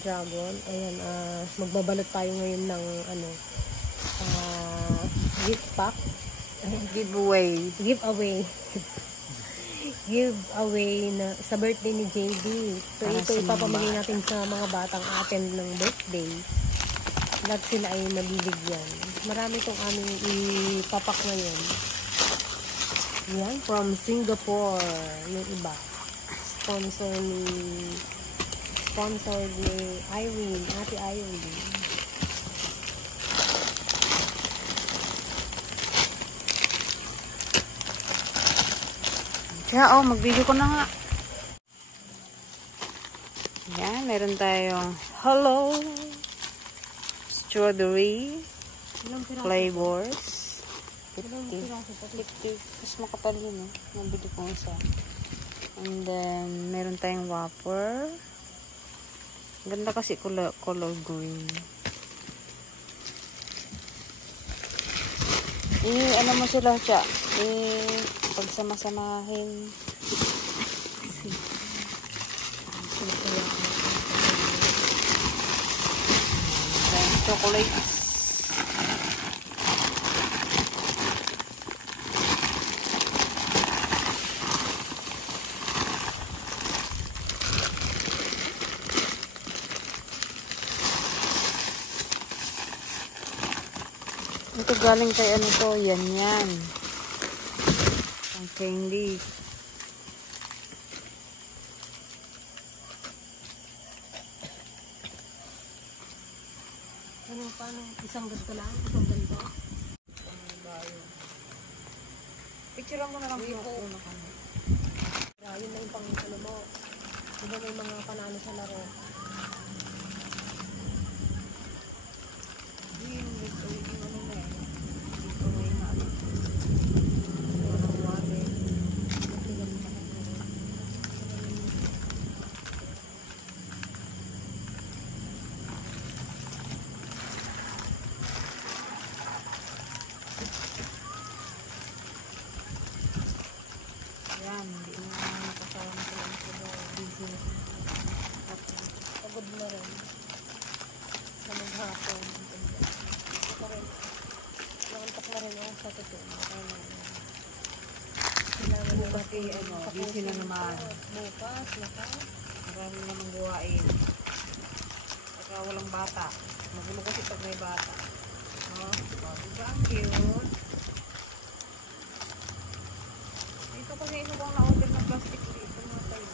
dragon. Ayan, magbabalot tayo ngayon ng gift pack. Giveaway. Giveaway na sa birthday ni JD. So ito ipapamigay natin sa mga batang attend ng birthday. Lahat sila ay mabibigyan. Marami itong aming ipapak ngayon. Yan, from Singapore. Yung iba. Sponsored ni Irene, Ate Irene. Kaya mag-video ko na nga. Yan, meron tayong hello strawberry flavors. 50. Mas makapal yun eh. Nabili ko isa. And then, meron tayong whopper. Ganda kasi color green. Ano mo sila siya? Pagsama-samahin. Chocolates. Ito galing kay ano to, yan. Ang candy. Paano? Isang ganito lang? Isang ganito? Picture mo na lang po. Yun na yung pang-ano mo. Diba may mga panalo sa laro? Hindi na nakasama sila sa business. Pagod na rin. Sa maghapon. Nakantak na rin ako sa totoo. Bukas busy na naman. Bukas, marami naman gawain. Saka walang bata. Magulo kasi pag may bata. Diba ang cute? Ito kasi ito bang na-order na plastic dito mga tayo.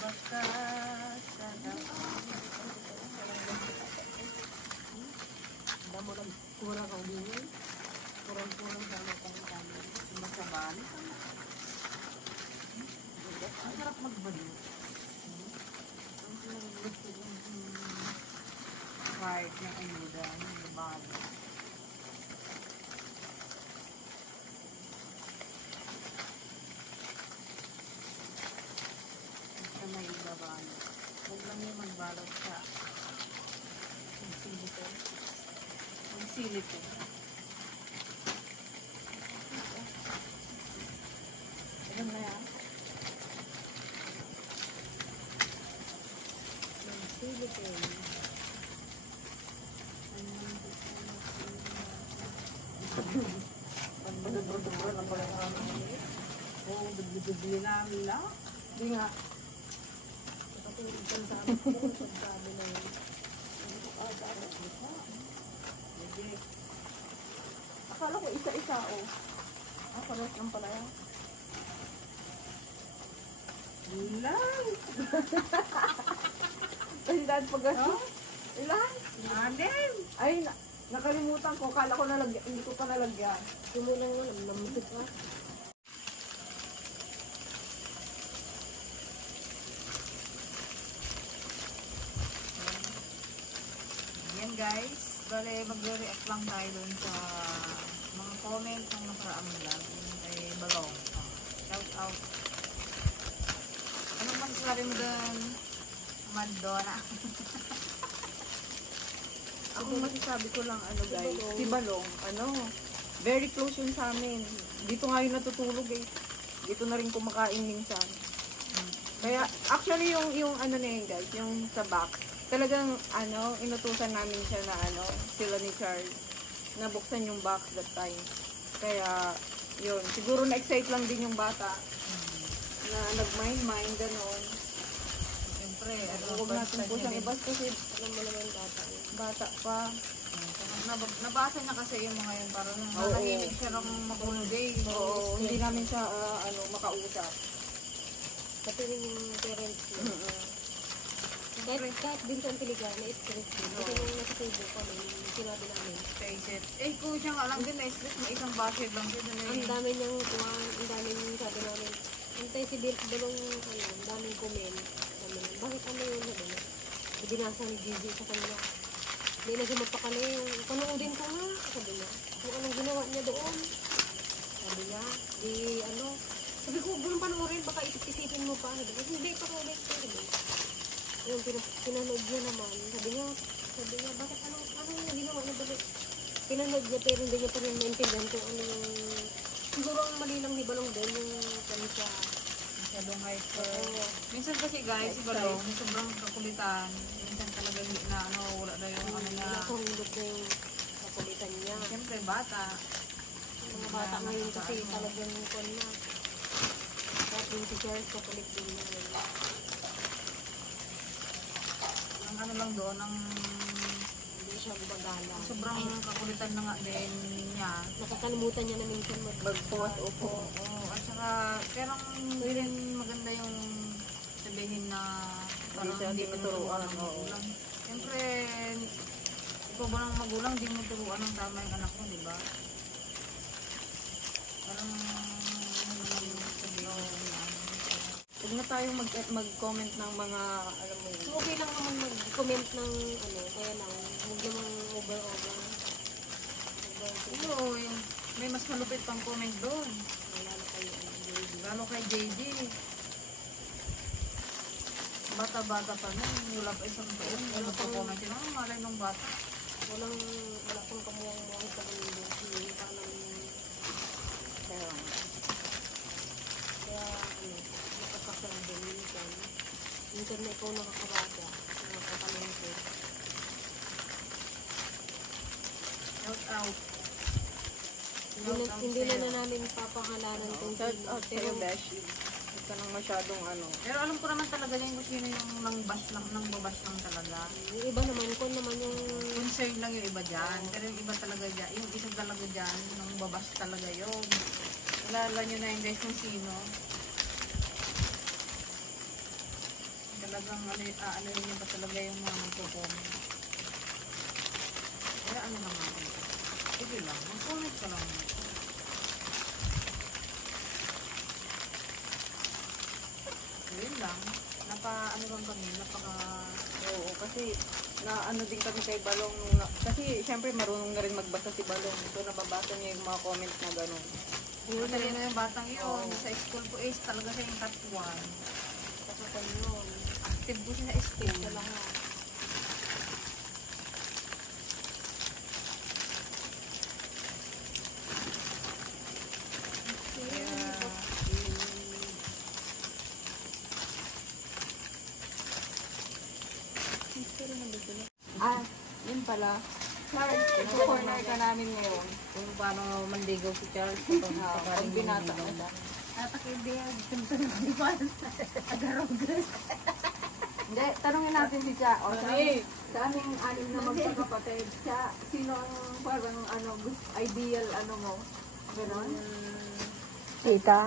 Basta sa damo lang kurang ka ulihin. Kurang sa mga kami. masabali. Ang sarap magbalik. Kahit ng ayuda, ng bali. Basta may ibabalo. Huwag lang yung magbalot sa silito. Ang silito. Alam na yan? Ang silito. Pagdudro-duro na pala namin. Oo, dududuro namin lang. Hindi nga. Kasi isang sabi ko, sabi na yun. Akala ko isa-isa, oh. Pares lang pala yan. Ilan? Kasi dahil pag-ano? Ilan? Anim! Ay, nakalimutan ko. Kala ko nalagyan. Hindi ko pa nalagyan. Tumulang mo, namusik ka. Yan guys. Bale, mag-react lang tayo dun sa mga comments ng nakaraang vlog. Kay Balong. Shout out. Ano man sabi mo dun? Madonna. Ako masasabi ko lang ano guys. Si Balong. Ano? Very close yun sa amin. Dito nga yung natutulog eh. ito na rin kumakain minsan. Kaya, actually, yung ano na yun, guys, yung sa box, talagang, inutusan namin siya na, sila ni Charles, nabuksan yung box that time. Kaya, yun, siguro na-excite lang din yung bata, na nag-mind, gano'n. Siyempre, Huwag natin po siyang ibas kasi, alam mo naman bata pa. Nabasa niya kasi yung mga yun, parang nanahimik siya ng makulay. Oo, hindi namin siya, makausap. Pati rin yung parents niya. Kahit din sa Antiliga, na-stress din. Kasi nung nasa Facebook kami, sinabi namin. Kung siya nga lang din na-stress, may isang basket lang siya. Ang dami niyang tuwan, ang dami niyang sabi namin. Antay si Dalong, ang daming comment. Sabi namin, bakit ano yun? Sabi niya, binasa ni Gigi sa kanila. Hindi na siya mapakali. Panoodin ko nga. Sabi niya, kung anong ginawa niya doon. Sabi niya, sabi ko, huwag mong panoorin, baka isip-isipin mo pa. Sabi ko, hindi, panoorin ko. Sabi niya, yung pinanood niya naman. Sabi niya, bakit ano yung ginawa niya? Bakit pinanood niya pero hindi niya pa rin maintindihan kung ano yung... Siguro ang mali lang ni Balong din yung kanisa. Masyadong hyper. Minsan kasi guys, si Balong, sobrang kakulitan. Minsan talaga wala na yung ano na... Nakahulog na yung kakulitan niya. Siyempre, bata. Mga bata ngayon kasi talagang kon na. Kahit yung si Charles, kakulit din niya. Ang ano lang doon, ang Hindi siya gumagala. sobrang kakulitan na nga din niya. Nakakalimutan niya na minsan Mag-pause, opo. Oo, at saka, pero hindi rin maganda yung sabihin na parang siya hindi mo turuan ng oo. magulang. Siyempre, ikaw ba ng magulang, hindi mo turuan ng tama yung anak mo, di ba? Parang, ano naman yung sabihin niya. Huwag na tayong mag-comment ng mga, alam mo yun. So, okay lang naman mag-comment ng kaya lang, huwag namang over. Oo, may mas malupit pang comment doon. Lalo kay JD. Bata-bata pa nun, wala pa isang taon. Wala pa comment yun. Ano malay nung bata? Wala pang kamuang sa mundo. Hindi pa namin kaya nakakasal din minsan. Minsan na ikaw nakakabasa, nakakakalungkot. Shout out. Hindi na namin papangalanan kung Shout sino. out sa'yo, Beshi. Huwag ka nang masyadong Pero alam ko naman talaga yan kung sino yung nang-bash lang talaga. Yung iba naman, kung naman yung Concern lang yung iba dyan. Pero yung iba talaga dyan, yung isang talaga dyan, nang babash talaga yun. Alala nyo na yung guys kung sino. Talagang ano yun ba talaga yung mga nagpo-comment. Kaya ano lang natin. Sige lang, mag-comment ka lang. Yun lang. Ano lang kami, Oo, kasi ano din kami kay Balong. Kasi syempre marunong na rin magbasa si Balong. So nababasa niya yung mga comments na gano'n. Madali na yung batang yun. Sa school po is talaga siya yung top 1. kasakal yun. Active po siya sa school. Sa lahat. Yun pala. Charles, corner ka namin ngayon. Kung paano mandigaw si Charles. Pag binata ka na. Hindi, tanungin natin si Cha. O, sa aming anim na magkakapatid, Cha, sino ang parang ideal mo? Ganon? Tita?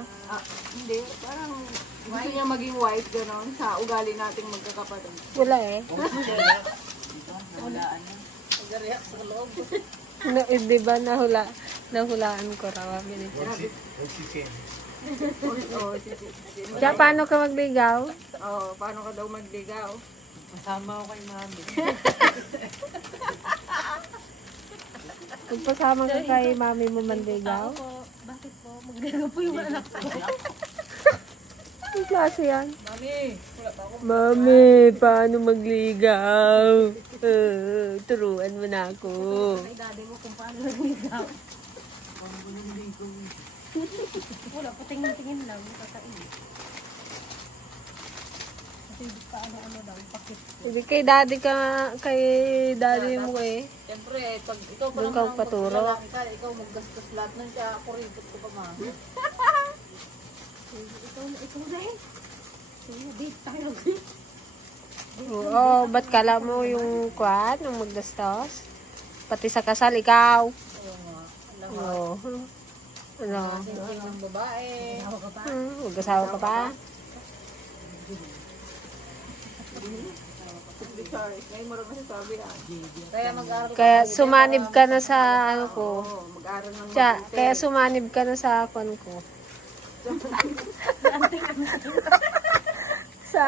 Hindi, parang gusto niya maging wife, ganon, sa ugali nating magkakapatid. Wala eh. No, di ba nahulaan ko raw. Kaya paano ka magligaw? Paano ka daw magligaw? Masama ko kay mami. Magpasama ka kay mami mo manligaw? Bakit po? Magligaw po yung anak ko. Ang klase yan? Mami! Mami, paano magligaw? Turuan mo na ako. Kay daddy mo kung paano magligaw. Wala, patingin-tingin lang, kakain. Kasi pa ano daw, pakit. Hindi kay daddy mo eh. Siyempre, pag ikaw pa Doon naman ka paturo. maglalaki ka, ikaw maggastos lahat ng siya, ako rin ko pa ma. Ikaw na eh. Date tayo. Oo, ba't kala mo yung kwan, yung magdastos? Pati sa kasal, ikaw. Oo nga. Oo. Ano? Singking ng babae. Mag-asawa ka pa? Ngayon mo rin masasabi Kaya mag-aaral ka. Kaya sumanib ka na sa ano ko. Oo, mag-aaral ng Kaya sumanib ka na sa kwan ko. sa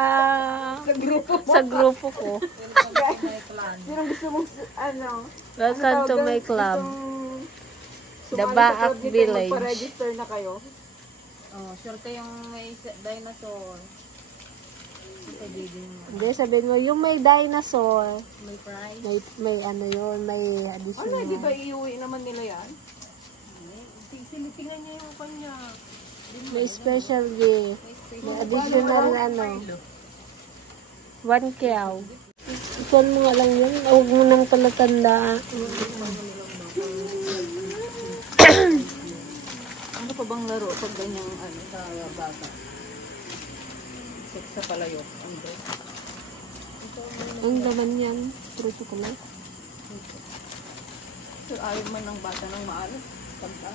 grupo ko. Sino gusto mong, ano? Welcome to my club. The sumali sa Baak club nito, Village. magpa-register na kayo. Oh, swerte yung may dinosaur. Hindi, sabihin mo, yung may dinosaur, May prize. may ano yun, may Ano, additional. di ba iuwi naman nila yan? Sinitingan niya yung kanya. May special gift. May additional ano. 1 kyaw. Ikon mo nga lang yun. Huwag mo nang palatanda. Ano pa bang laro pag ganyang ano, sa bata? Sex sa palayok. Ang laman yan. Puro chocolate. So, ayaw man ng bata ng maalat. Tanda.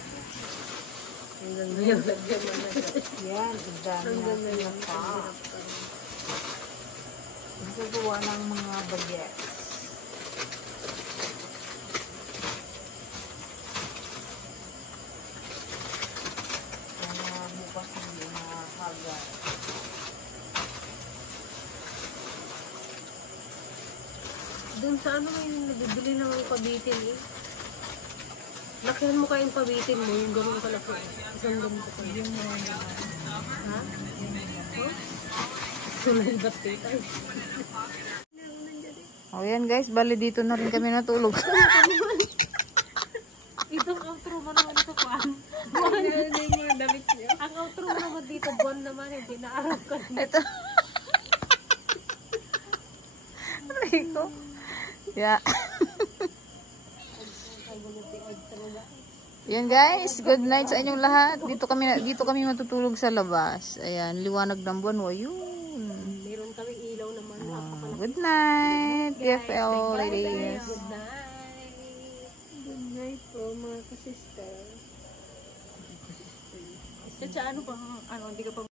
Yan. Ang dami na pa. Gagawa ng mga bagets. Bukas hindi mahagay. Doon sa ano may nabibili ng pabitin eh. Lakihan mo kayong pabitin mo, yung gano'n kalaki. Isang ganito ko. Yung mga ha? Sunay ba't tayo? Oh, yan guys, bali dito na rin kami natulog. Itong outro mo naman sa kwan. Buwan na yung mga damit niyo. Ang outro mo naman dito, buwan naman, hindi naarap ka. Ito. Rico. Yeah. Yan guys, good night sa inyong lahat. Dito kami matutulog sa labas. Ayan, liwanag ng buwan. Ayun. Meron kami ilaw naman. Good night, DFL ladies. Good night. Good night po mga kasister. Sa ano pa, ano, hindi ka pa